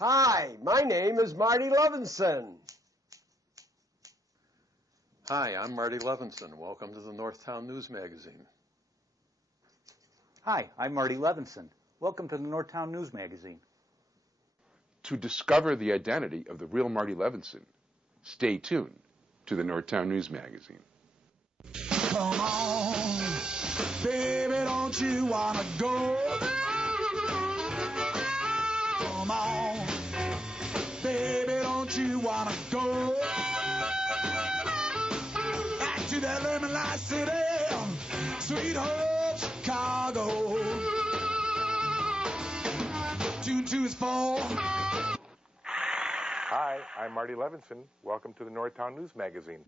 Hi, my name is Marty Levinson. Hi, I'm Marty Levinson. Welcome to the Northtown News Magazine. Hi, I'm Marty Levinson. Welcome to the Northtown News Magazine. To discover the identity of the real Marty Levinson, stay tuned to the Northtown News Magazine. Come on, baby, don't you wanna go? Come on, baby, don't you wanna go? Back to that lemon light city, sweet home Chicago. 224. Hi, I'm Marty Levinson. Welcome to the Northtown News Magazine.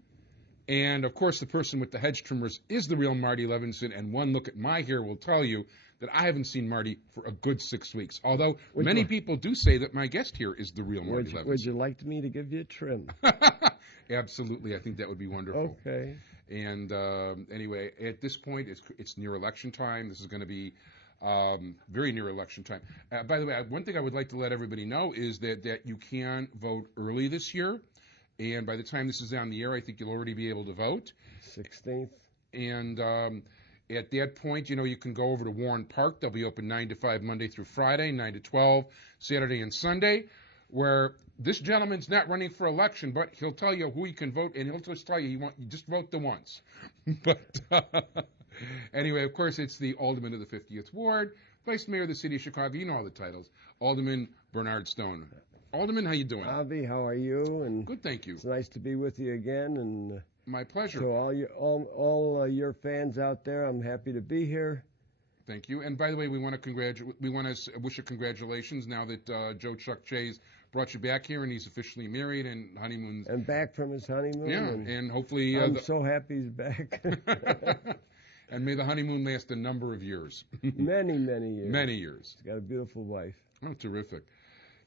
And, of course, the person with the hedge trimmers is the real Marty Levinson, and one look at my hair will tell you that I haven't seen Marty for a good 6 weeks, although many people do say that my guest here is the real Marty Levinson. Would you like me to give you a trim? Absolutely. I think that would be wonderful. Okay. And anyway, at this point, it's near election time. This is going to be very near election time. By the way, one thing I would like to let everybody know is that you can vote early this year. And by the time this is on the air, I think you'll already be able to vote. 16th. And at that point, you can go over to Warren Park. They'll be open 9 to 5 Monday through Friday, 9 to 12 Saturday and Sunday, where this gentleman's not running for election, but he'll tell you who you can vote, and he'll just tell you you just vote the once. But anyway, of course, it's the Alderman of the 50th Ward, Vice Mayor of the City of Chicago. You know all the titles. Alderman Berny Stone. Alderman, how you doing? Avi, how are you? And good, thank you. It's nice to be with you again. And my pleasure. To all your fans out there, I'm happy to be here. Thank you. And by the way, we want to wish you congratulations now that Joe Chuck Chase brought you back here, and he's officially married and honeymoons. And back from his honeymoon. Yeah, and hopefully I'm so happy he's back. And may the honeymoon last a number of years. Many years. Many years. He's got a beautiful wife. Oh, terrific.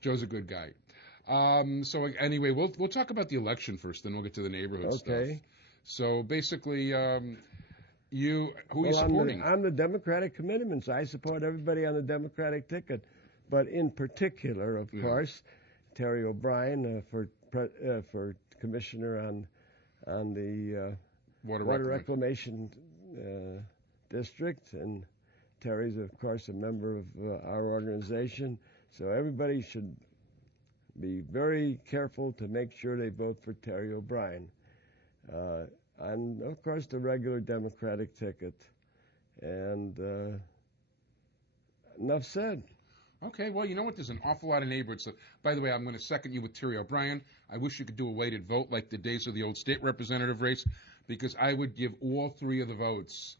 Joe's a good guy. So anyway, we'll talk about the election first, then we'll get to the neighborhood stuff. Okay. So basically, who are you supporting? I'm the Democratic committeeman, so I support everybody on the Democratic ticket. But in particular, of course, Terry O'Brien for commissioner on the Water Reclamation District, and Terry's, of course, a member of our organization. So everybody should be very careful to make sure they vote for Terry O'Brien. And, of course, the regular Democratic ticket. And enough said. Okay, well, you know what? There's an awful lot of neighborhoods. So, by the way, I'm going to second you with Terry O'Brien. I wish you could do a weighted vote like the days of the old state representative race, because I would give all three of the votes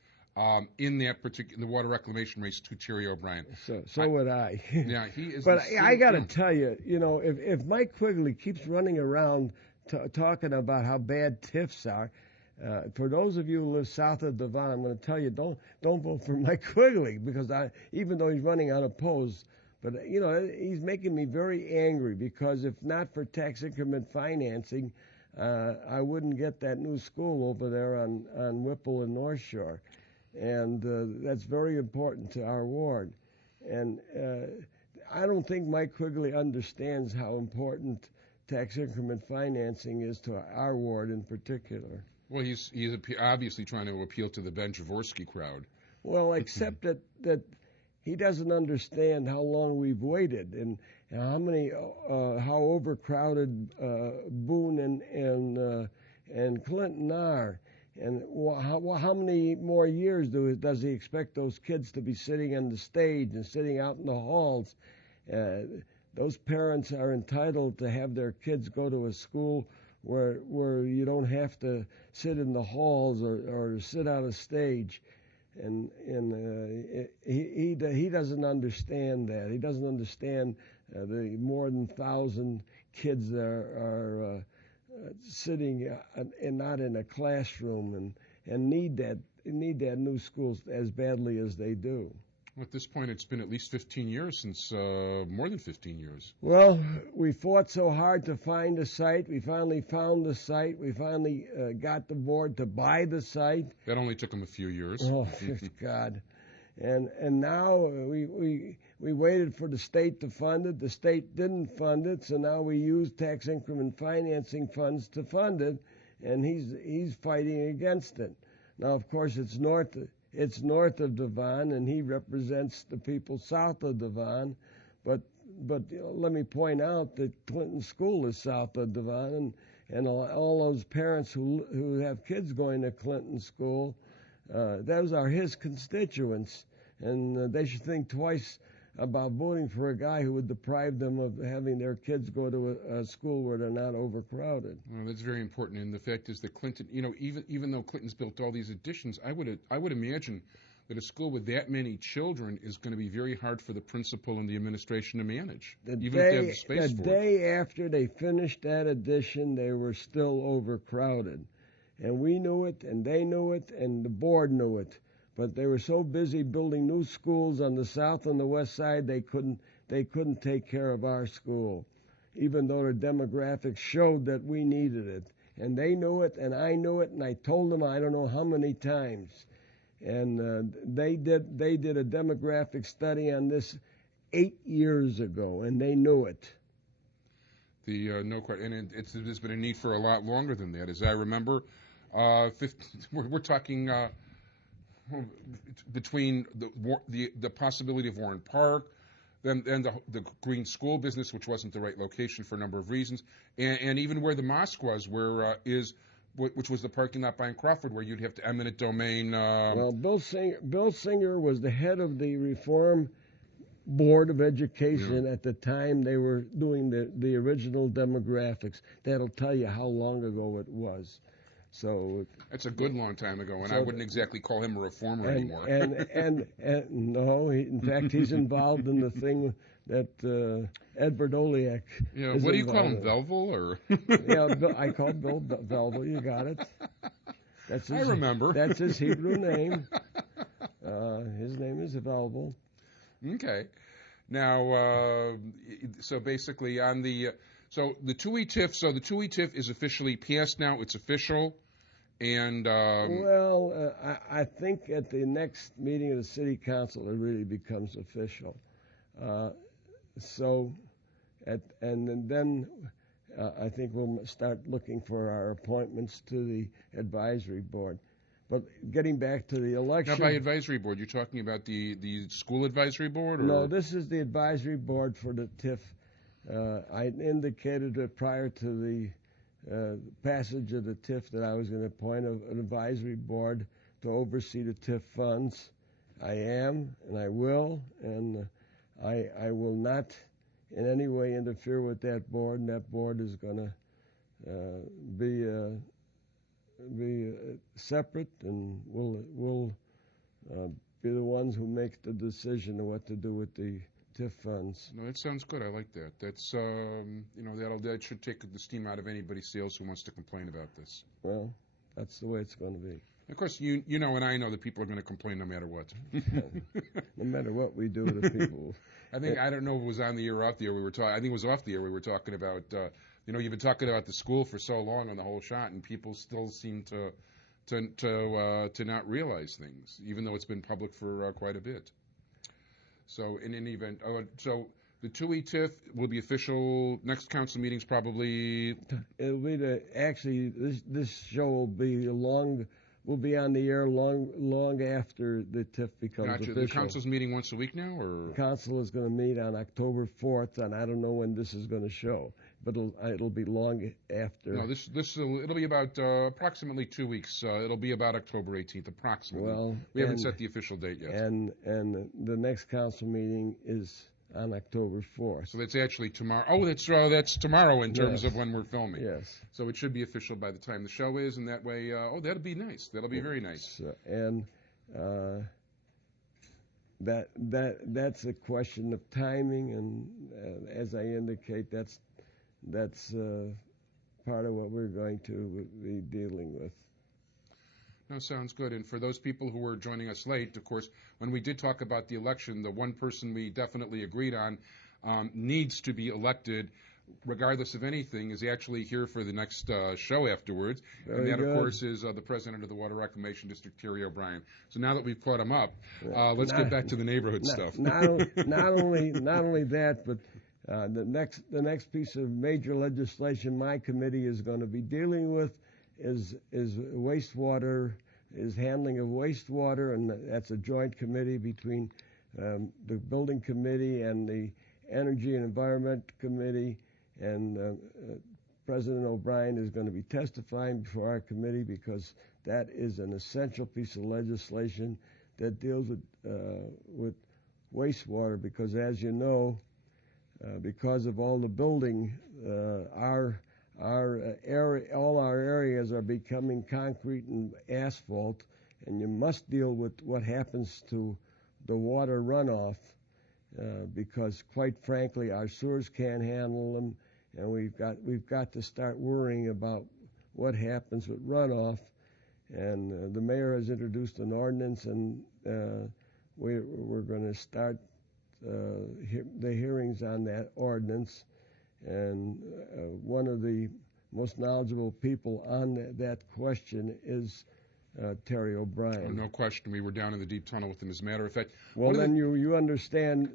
in that particular water reclamation race to Terry O'Brien. So would I. Yeah, he is. But I got to tell you, if Mike Quigley keeps running around talking about how bad TIFs are, for those of you who live south of Devon, I'm going to tell you, don't vote for Mike Quigley, because even though he's running unopposed, but he's making me very angry, because if not for tax increment financing, I wouldn't get that new school over there on Whipple and North Shore. And that's very important to our ward. And I don't think Mike Quigley understands how important tax increment financing is to our ward in particular. Well, he's obviously trying to appeal to the Ben Jaworski crowd. Well, except that he doesn't understand how long we've waited and how overcrowded Boone and Clinton are. And how many more years does he expect those kids to be sitting on the stage and sitting out in the halls? Those parents are entitled to have their kids go to a school where you don't have to sit in the halls or sit on a stage. And he doesn't understand that. He doesn't understand the more than 1,000 kids that are sitting and not in a classroom and need that new schools as badly as they do. At this point, it's been at least 15 years since, more than 15 years. Well, we fought so hard to find a site. We finally found the site. We finally got the board to buy the site. That only took them a few years. Oh, God. And now we waited for the state to fund it. The state didn't fund it, so now we use tax increment financing funds to fund it, and he's fighting against it. Now, of course, it's north of Devon, and he represents the people south of Devon, but let me point out that Clinton School is south of Devon, and all those parents who have kids going to Clinton School, those are his constituents, and they should think twice about voting for a guy who would deprive them of having their kids go to a school where they're not overcrowded. Well, that's very important, and the fact is that Clinton, even though Clinton's built all these additions, I would imagine that a school with that many children is going to be very hard for the principal and the administration to manage, if they have the space for it. The day after they finished that addition, they were still overcrowded. And we knew it, and they knew it, and the board knew it. But they were so busy building new schools on the south and the west side, they couldn't take care of our school, even though their demographics showed that we needed it. And they knew it, and I knew it, and I told them I don't know how many times. And they did a demographic study on this 8 years ago, and they knew it. No question, and there's been a need for a lot longer than that. As I remember, we're talking between the possibility of Warren Park, then the green school business, which wasn't the right location for a number of reasons, and even where the mosque was, which was the parking lot behind Crawford, where you'd have to eminent domain. Well, Bill Singer was the head of the Reform Board of Education at the time they were doing the original demographics. That'll tell you how long ago it was. So that's a good long time ago, and I wouldn't exactly call him a reformer anymore. And no, in fact, he's involved in the thing that Edward Oliak. Yeah, what do you call him, Velvel, or? Yeah, I call Bill Velvel. You got it. I remember. That's his Hebrew name. His name is Velvel. Okay. Now, so basically on the the 2E TIF. So the 2E TIF is officially passed now. It's official. And I think at the next meeting of the city council it really becomes official. And then I think we'll start looking for our appointments to the advisory board. But getting back to the election. Now, by advisory board, you're talking about the school advisory board? Or? No, this is the advisory board for the TIF. I indicated that prior to the passage of the TIF that I was going to appoint an advisory board to oversee the TIF funds. I am, and I will, and I will not in any way interfere with that board, and that board is going to be separate, and we'll be the ones who make the decision of what to do with the TIF funds. No, that sounds good. I like that. That's that should take the steam out of anybody's sails who wants to complain about this. Well, that's the way it's going to be. Of course, you know, and I know that people are going to complain no matter what. No matter what we do, the people. I don't know if it was on the air or off the air. I think it was off the air. We were talking about. You've been talking about the school for so long on the whole shot, and people still seem to not realize things, even though it's been public for quite a bit. So in any event, so the 2E TIF will be official. Next council meeting's probably. It'll be this show will be will be on the air long after the TIF becomes official. The council's meeting once a week now, or? The council is going to meet on October 4th, and I don't know when this is going to show, but it'll be long after. No, it'll be about approximately 2 weeks. It'll be about October 18th, approximately. Well, we haven't set the official date yet. And the next council meeting is on October 4th. So that's actually tomorrow. Oh, that's tomorrow in terms of when we're filming. Yes. So it should be official by the time the show is, and that way, that'll be nice. That'll be very nice. And that's a question of timing, and as I indicate, that's part of what we're going to be dealing with. No, sounds good. And for those people who were joining us late, of course, when we did talk about the election, the one person we definitely agreed on needs to be elected regardless of anything, is actually here for the next show afterwards. Very and that, good. of course, is the president of the Water Reclamation District, Terry O'Brien. So now that we've caught him up, let's get back to the neighborhood stuff. Not only that, but the next piece of major legislation my committee is going to be dealing with is wastewater, is handling of wastewater, and that's a joint committee between the Building Committee and the Energy and Environment Committee, and President O'Brien is going to be testifying before our committee because that is an essential piece of legislation that deals with wastewater. Because as you know, because of all the building, all our areas are becoming concrete and asphalt, and you must deal with what happens to the water runoff. Because quite frankly, our sewers can't handle them, and we've got to start worrying about what happens with runoff. And the mayor has introduced an ordinance, and we're going to start the hearings on that ordinance. And one of the most knowledgeable people on that question is Terry O'Brien. Oh, no question. We were down in the deep tunnel with him. As a matter of fact, well, then you understand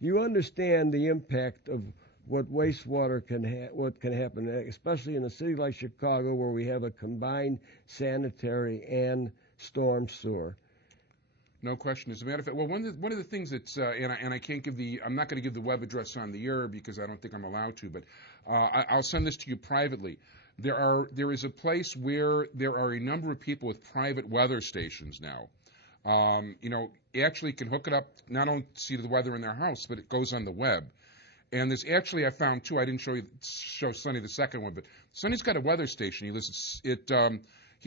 the impact of what wastewater what can happen, especially in a city like Chicago, where we have a combined sanitary and storm sewer. No question. As a matter of fact, well, one of the things that's and I can't give I'm not going to give the web address on the air because I don't think I'm allowed to, but I'll send this to you privately. There is a place where there are a number of people with private weather stations now. Actually can hook it up, not only to see the weather in their house, but it goes on the web. And there's actually, I found two. I didn't show Sonny the second one, but Sonny's got a weather station. He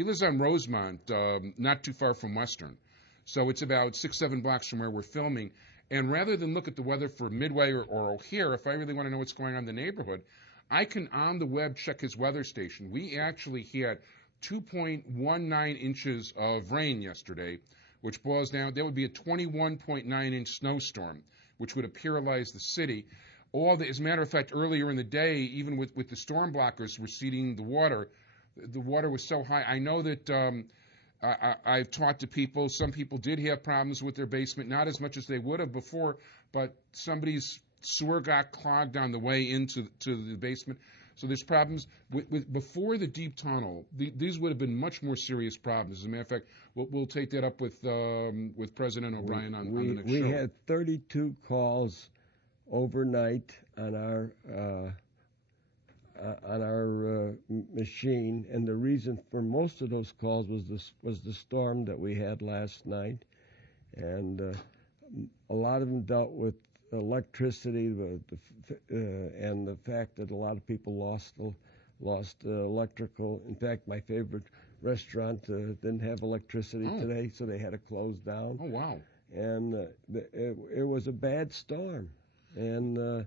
lives on Rosemont, not too far from Western. So it's about 6-7 blocks from where we're filming. And rather than look at the weather for Midway or O'Hare, if I really want to know what's going on in the neighborhood, I can, on the web, check his weather station. We actually had 2.19 inches of rain yesterday, which boils down, that would be a 21.9-inch snowstorm, which would have paralyzed the city. As a matter of fact, earlier in the day, even with the storm blockers receding the water was so high. I know that I've talked to people. Some people did have problems with their basement, not as much as they would have before, but somebody's sewer got clogged on the way into the basement. So there's problems. Before the deep tunnel, these would have been much more serious problems. As a matter of fact, we'll take that up with President O'Brien on the next show. We had 32 calls overnight on our machine, and the reason for most of those calls was the storm that we had last night, and a lot of them dealt with electricity, and the fact that a lot of people lost electrical. In fact, my favorite restaurant didn't have electricity today, so they had to close down. Oh, wow. And it was a bad storm. And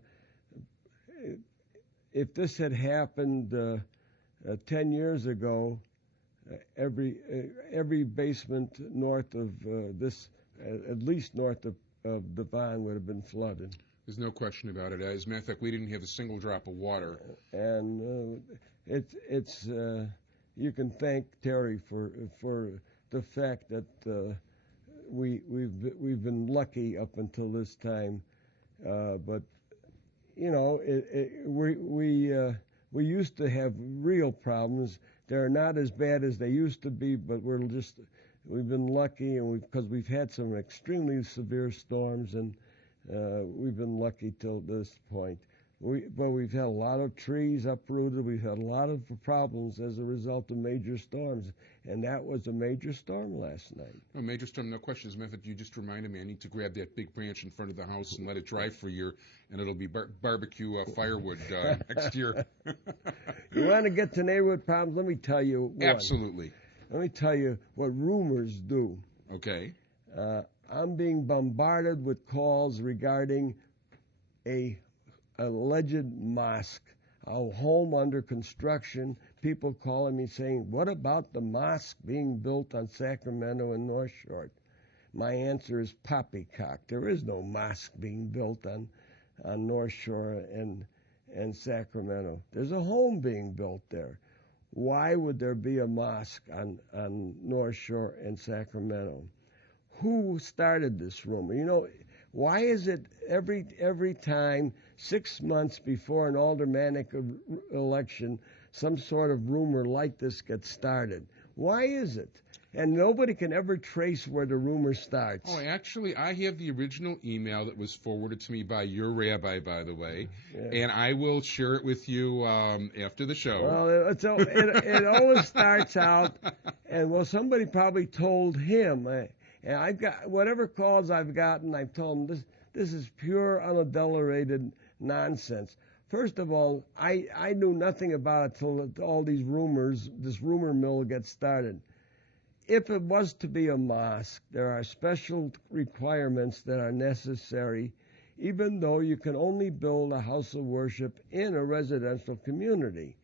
if this had happened 10 years ago, every basement north of at least north of Devon would have been flooded. There's no question about it. As a matter of fact, we didn't have a single drop of water. And it's you can thank Terry for the fact that we've been lucky up until this time, but we used to have real problems. They're not as bad as they used to be, but we've been lucky, and because we've had some extremely severe storms, and we've been lucky till this point. But we've had a lot of trees uprooted. We've had a lot of problems as a result of major storms, and that was a major storm last night. A major storm, no question. As a matter of fact, you just reminded me, I need to grab that big branch in front of the house and let it dry for a year, and it'll be barbecue firewood next year. You want to get to neighborhood problems? Let me tell you one. Absolutely. Let me tell you what rumors do. Okay. I'm being bombarded with calls regarding a alleged mosque, a home under construction. People calling me saying, what about the mosque being built on Sacramento and North Shore? My answer is poppycock. There is no mosque being built on North Shore and and Sacramento. There's a home being built there. Why would there be a mosque on North Shore in Sacramento? Who started this rumor? You know, why is it every time 6 months before an aldermanic election, some sort of rumor like this gets started? Why is it? And nobody can ever trace where the rumor starts. Oh, actually, I have the original email that was forwarded to me by your rabbi, by the way, and I will share it with you after the show. Well, it always starts out, and well, somebody probably told him. And I've got whatever calls I've gotten, I've told them this is pure, unadulterated nonsense. First of all, I knew nothing about it till all these rumors, this rumor mill gets started. If it was to be a mosque, there are special requirements that are necessary, even though you can only build a house of worship in a residential community.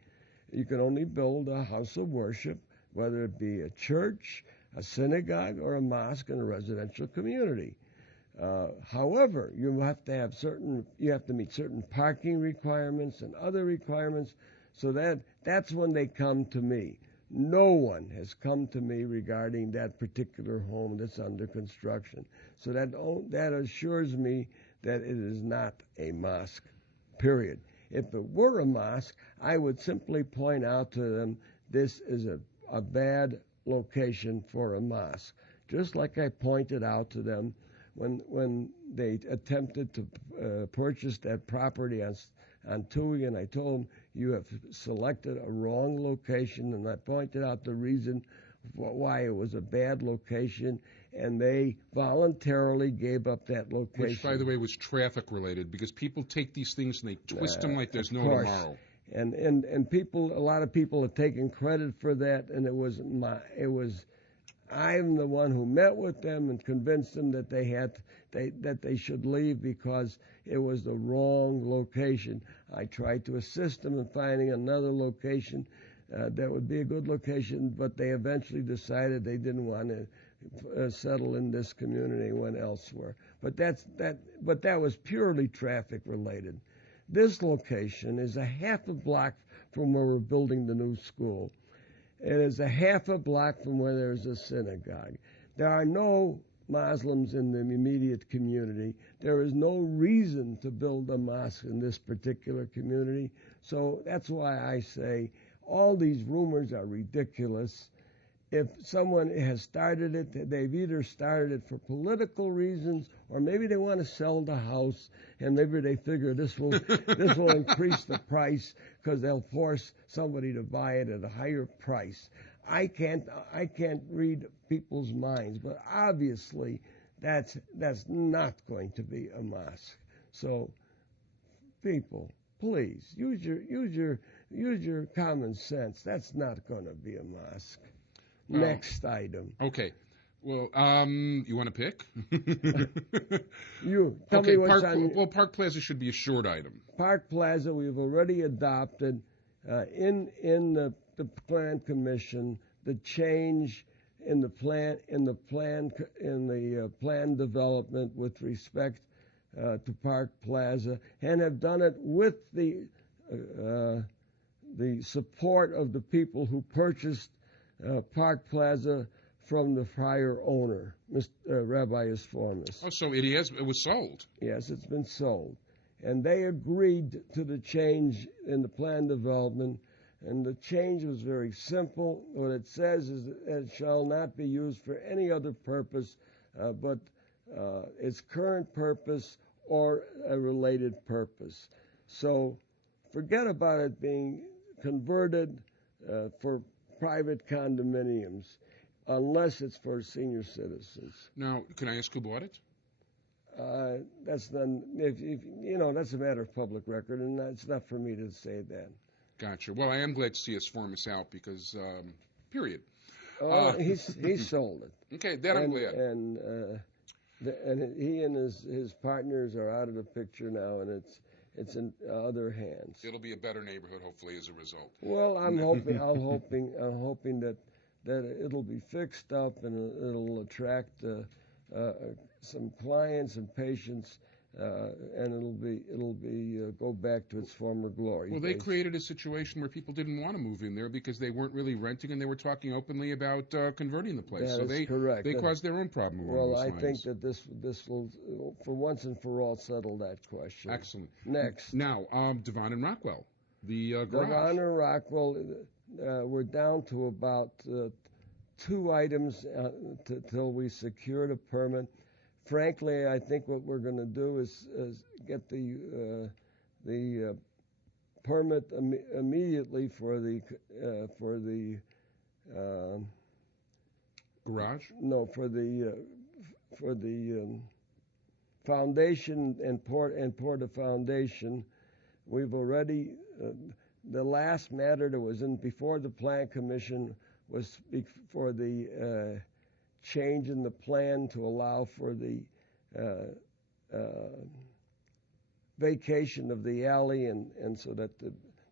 You can only build a house of worship, whether it be a church, a synagogue, or a mosque in a residential community. However, you have to meet certain parking requirements and other requirements, so that's when they come to me. No one has come to me regarding that particular home that's under construction. So that assures me that it is not a mosque, period. If it were a mosque, I would simply point out to them this is a bad location for a mosque. Just like I pointed out to them when they attempted to purchase that property on Toohey, and I told them, you have selected a wrong location, and I pointed out the reason why it was a bad location, and they voluntarily gave up that location. Which, by the way, was traffic related, because people take these things and they twist them like there's no tomorrow. And people, a lot of people have taken credit for that, and I'm the one who met with them and convinced them that they should leave because it was the wrong location. I tried to assist them in finding another location that would be a good location, but they eventually decided they didn't want to settle in this community and went elsewhere. But that was purely traffic related. This location is a half a block from where we're building the new school. It is a half a block from where there's a synagogue. There are no Muslims in the immediate community. There is no reason to build a mosque in this particular community. So that's why I say all these rumors are ridiculous. If someone has started it, they've either started it for political reasons, or maybe they want to sell the house, and maybe they figure this will increase the price because they'll force somebody to buy it at a higher price. I can't read people's minds, but obviously that's not going to be a mosque. So, people, please use your common sense. That's not going to be a mosque. Next item. Okay. Well, you want to pick? You tell me what's on. Well, Park Plaza should be a short item. Park Plaza, we've already adopted in the Plan Commission the change in the plan development with respect to Park Plaza, and have done it with the support of the people who purchased Park Plaza from the prior owner. Rabbi has informed us. Oh, so it was sold. Yes, it's been sold. And they agreed to the change in the plan development, and the change was very simple. What it says is that it shall not be used for any other purpose but its current purpose or a related purpose. So forget about it being converted for private condominiums, unless it's for senior citizens. Now, can I ask who bought it? That's none. That's a matter of public record, and it's not for me to say that. Gotcha. Well, I am glad to see us form this out because, period. He's sold it. Okay, that I'm glad. And he and his partners are out of the picture now, and it's in other hands. It'll be a better neighborhood, hopefully, as a result. Well, I'm hoping that it'll be fixed up and it'll attract some clients and patients and it'll be go back to its former glory. Well, they created a situation where people didn't want to move in there because they weren't really renting, and they were talking openly about converting the place. That is correct. They caused their own problem. Well, I think that this will, for once and for all, settle that question. Excellent. Next. Now, Devon and Rockwell, the garage. Devon and Rockwell, we're down to about 2 items till we secured a permit. Frankly, I think what we're going to do is get the permit immediately for the garage. No, for the foundation and pour the foundation. We've already the last matter that was in before the Plan Commission was for the change in the plan to allow for the vacation of the alley, and so that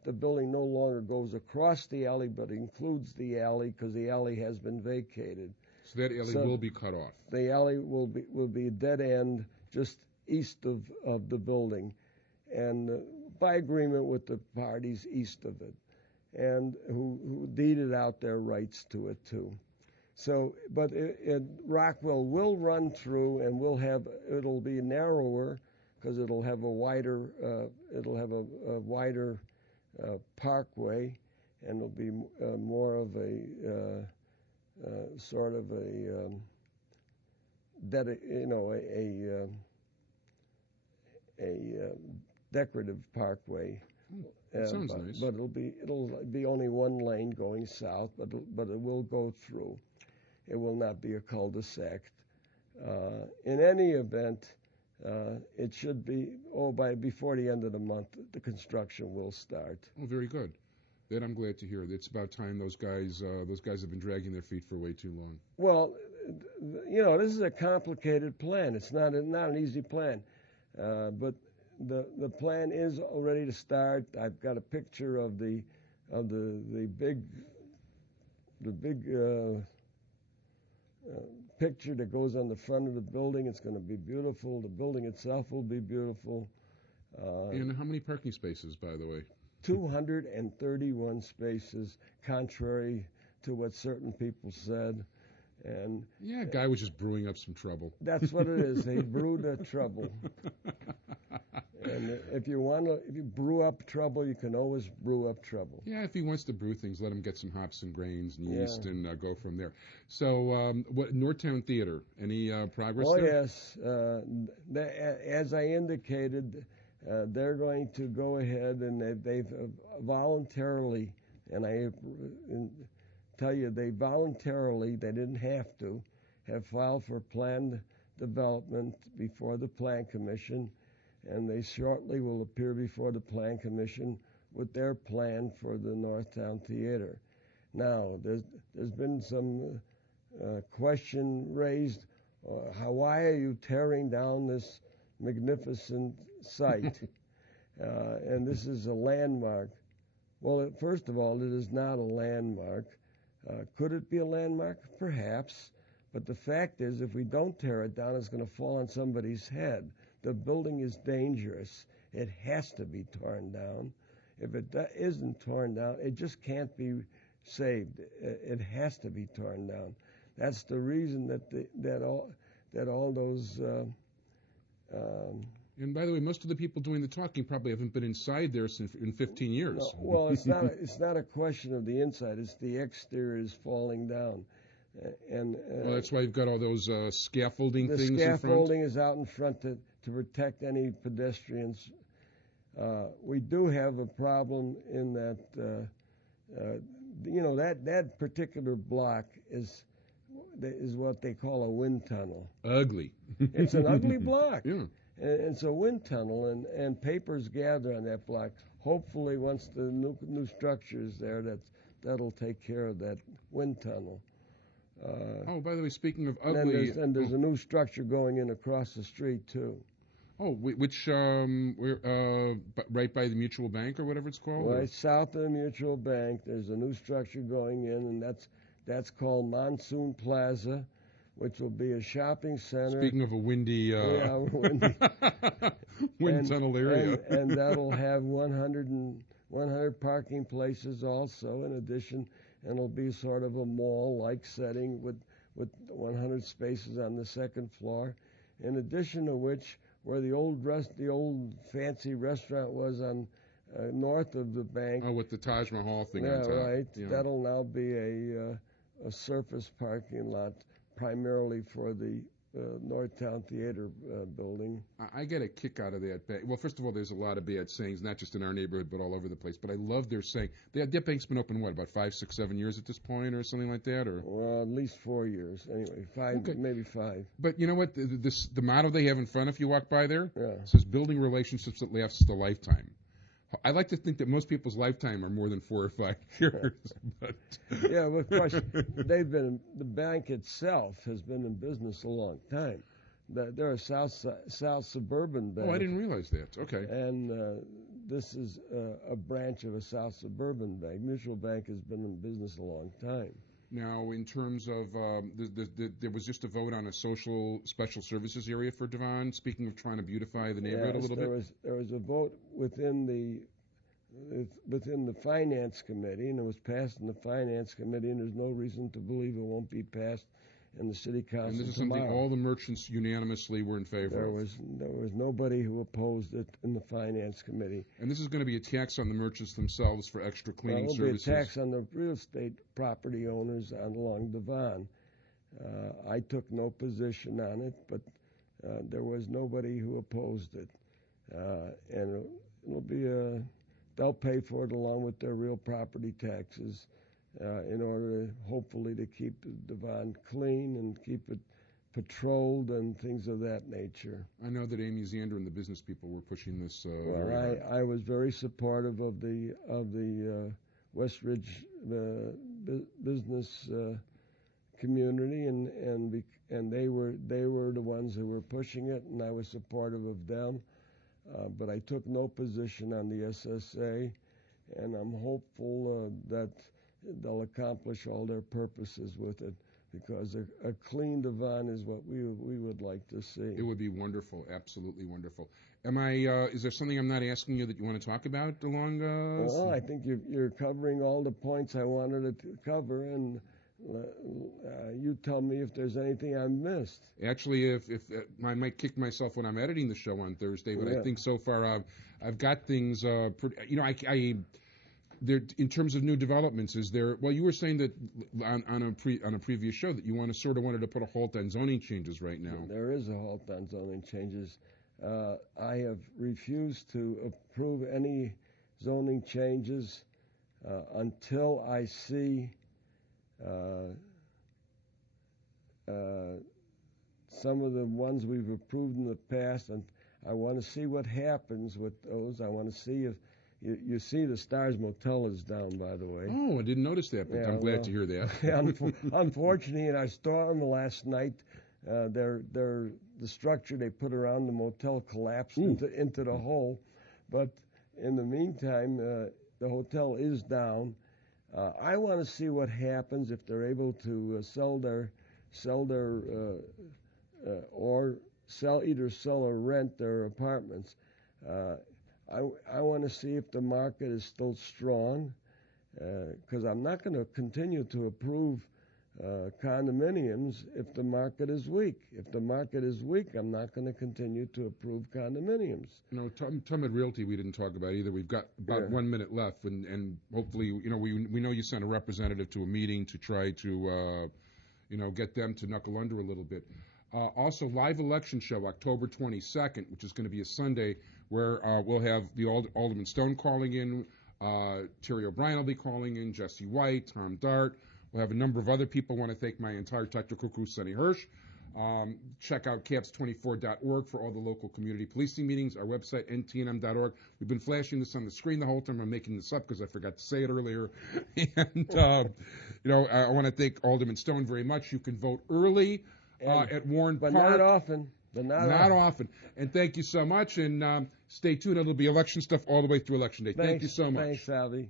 the building no longer goes across the alley but includes the alley because the alley has been vacated. So that alley will be cut off. The alley will be a dead end just east of the building, and by agreement with the parties east of it, and who deeded out their rights to it too. So, but Rockwell will run through, and it'll be narrower because it'll have a wider parkway, and it'll be more of a sort of a decorative parkway. Sounds nice. But it'll be only one lane going south, but it will go through. It will not be a cul-de-sac. In any event, it should be before the end of the month the construction will start. Oh, very good. That I'm glad to hear. It's about time those guys have been dragging their feet for way too long. Well, this is a complicated plan. It's not an easy plan, but the plan is ready to start. I've got a picture of the big picture that goes on the front of the building. It's going to be beautiful. The building itself will be beautiful. And how many parking spaces, by the way? 231 spaces, contrary to what certain people said. And yeah, a guy was just brewing up some trouble. That's what it is. They brewed the trouble. And if you brew up trouble, you can always brew up trouble. Yeah, if he wants to brew things, let him get some hops and grains and yeast and go from there. So, Northtown Theater, any progress there? Oh, yes. As I indicated, they're going to go ahead, and they've voluntarily, and I tell you, they didn't have to, have filed for planned development before the Plan Commission, and they shortly will appear before the Plan Commission with their plan for the Northtown Theater. Now, there's been some question raised, why are you tearing down this magnificent site? And this is a landmark. Well, first of all, it is not a landmark. Could it be a landmark? Perhaps. But the fact is, if we don't tear it down, it's going to fall on somebody's head. The building is dangerous. It has to be torn down. If it isn't torn down, it just can't be saved. It has to be torn down. That's the reason that all those. And by the way, most of the people doing the talking probably haven't been inside there in 15 years. No, well, it's not a question of the inside. It's the exterior is falling down. And well, that's why you've got all those scaffolding things in front. The scaffolding is out in front to protect any pedestrians. We do have a problem in that, that particular block is what they call a wind tunnel. Ugly. It's an ugly block. Yeah. It's a wind tunnel, and papers gather on that block. Hopefully, once the new structure is there, that'll take care of that wind tunnel. By the way, speaking of ugly, there's a new structure going in across the street too. Oh, which right by the Mutual Bank or whatever it's called. Right south of the Mutual Bank, there's a new structure going in, and that's called Monsoon Plaza. which will be a shopping center. Speaking of a windy, windy. wind tunnel area. and that'll have 100 parking places also in addition, and it'll be sort of a mall-like setting with 100 spaces on the second floor. In addition to which, where the old fancy restaurant was on north of the bank. Oh, with the Taj Mahal thing yeah, on top. Right. Yeah. That'll now be a surface parking lot, primarily for the Northtown Theater building. I get a kick out of that. Well, first of all, there's a lot of bad sayings, not just in our neighborhood, but all over the place. But I love their saying. That bank's been open, what, about 5, 6, 7 years at this point or something like that? Or Well, at least 4 years. Anyway, 5, Okay. maybe 5. But you know what? The motto they have in front, if you walk by there, Yeah. says building relationships that last a lifetime. I like to think that most people's lifetime are more than 4 or 5 years. But Yeah, well, of course, the bank itself has been in business a long time. They're a South Suburban bank. Oh, I didn't realize that. Okay. And this is a branch of a South Suburban bank. Mutual Bank has been in business a long time. Now, in terms of, there was just a vote on a social special services area for Devon, speaking of trying to beautify the neighborhood a little bit. There was a vote within the Finance Committee, and it was passed in the Finance Committee, and there's no reason to believe it won't be passed in the City Council And this is tomorrow. something all the merchants unanimously were in favor There of. was nobody who opposed it in the Finance Committee. And this is going to be a tax on the merchants themselves for extra cleaning It'll services. be a tax on the real estate property owners along Devon. I took no position on it, but there was nobody who opposed it. And it'll be they'll pay for it along with their real property taxes in order, hopefully, to keep Devon clean and keep it patrolled and things of that nature. I know that Amy Zander and the business people were pushing this very hard. I was very supportive of the West Ridge business community, and they were the ones who were pushing it, and I was supportive of them. But I took no position on the SSA, and I'm hopeful that they'll accomplish all their purposes with it, because a clean Devon is what we would like to see. It would be wonderful, absolutely wonderful. Is there something I'm not asking you that you want to talk about along? Well, I think you're covering all the points I wanted to cover, and you tell me if there's anything I missed. Actually, if I might kick myself when I'm editing the show on Thursday, but Yeah. I think so far I've got things. There, in terms of new developments, is there? Well, you were saying that on a previous show that you wanted to put a halt on zoning changes right now. There is a halt on zoning changes. I have refused to approve any zoning changes until I see some of the ones we've approved in the past, and I want to see what happens with those. I want to see if you see the Stars Motel is down, by the way. Oh, I didn't notice that, but Yeah, I'm glad well, to hear that. Unfortunately, in our storm last night, the structure they put around the motel collapsed into the hole. But in the meantime, the hotel is down. I want to see what happens if they're able to either sell or rent their apartments. I want to see if the market is still strong, because I'm not going to continue to approve condominiums if the market is weak. If the market is weak, I'm not going to continue to approve condominiums. Tummid Realty we didn't talk about either. We've got about 1 minute left, and hopefully, we know you sent a representative to a meeting to try to, get them to knuckle under a little bit. Also, live election show October 22nd, which is going to be a Sunday, where we'll have the Alderman Stone calling in, Terry O'Brien will be calling in, Jesse White, Tom Dart. We'll have a number of other people. I want to thank my entire technical crew, Sonny Hersh. Check out caps24.org for all the local community policing meetings. Our website, ntnm.org. We've been flashing this on the screen the whole time. I'm making this up because I forgot to say it earlier. And, I want to thank Alderman Stone very much. You can vote early at Warren Park. But not often. Not often. And thank you so much. And stay tuned. It'll be election stuff all the way through Election Day. Thank you so much. Thanks, Salvi.